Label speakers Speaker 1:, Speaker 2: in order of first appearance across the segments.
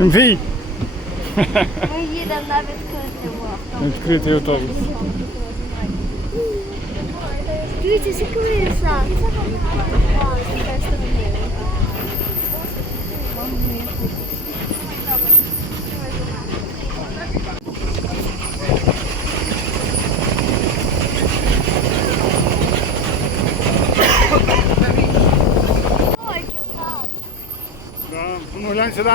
Speaker 1: Тимфій,
Speaker 2: Ми їдемо на відкритий автобус.
Speaker 1: відкритий автобус.
Speaker 2: Дивіться, секлиса.
Speaker 1: Да. Ну глянь сюди.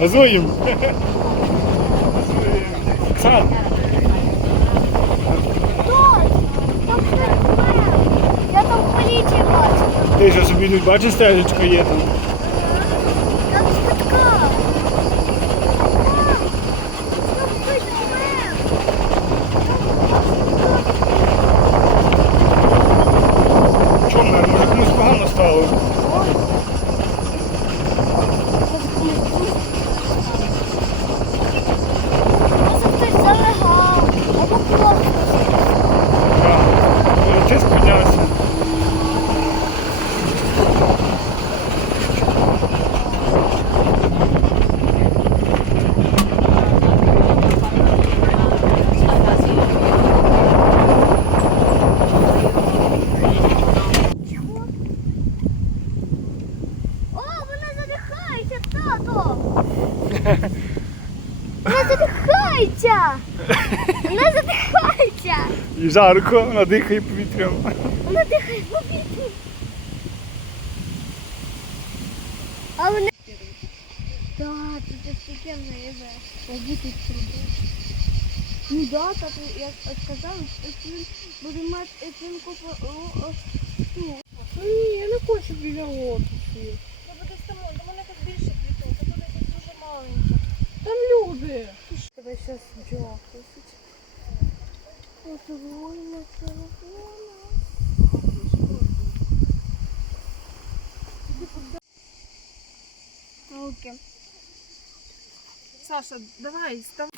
Speaker 1: Газуємо. Сад.
Speaker 2: Я там поліцію бачу.
Speaker 1: Ти що собі не бачиш стежечка є там.
Speaker 2: Там
Speaker 1: Тиск піднявся.
Speaker 2: О, вона задихається, тато! Вона задихається! Вона задихається!
Speaker 1: І жарко, вона дихає повітрям.
Speaker 2: Вона дихає в повітрі. А вона... Так, тут офігенно їде. Побути трубу. Ну да, так як сказав, він буде мати оцінку по ту.
Speaker 3: Ні, я не хочу біля лотосів.
Speaker 4: Ну, бо десь там, до мене тут більше квітів, це буде десь дуже маленьке.
Speaker 3: Там люди.
Speaker 4: Зараз бджола кусить.
Speaker 2: Червона, червона.
Speaker 4: Саша, давай, став.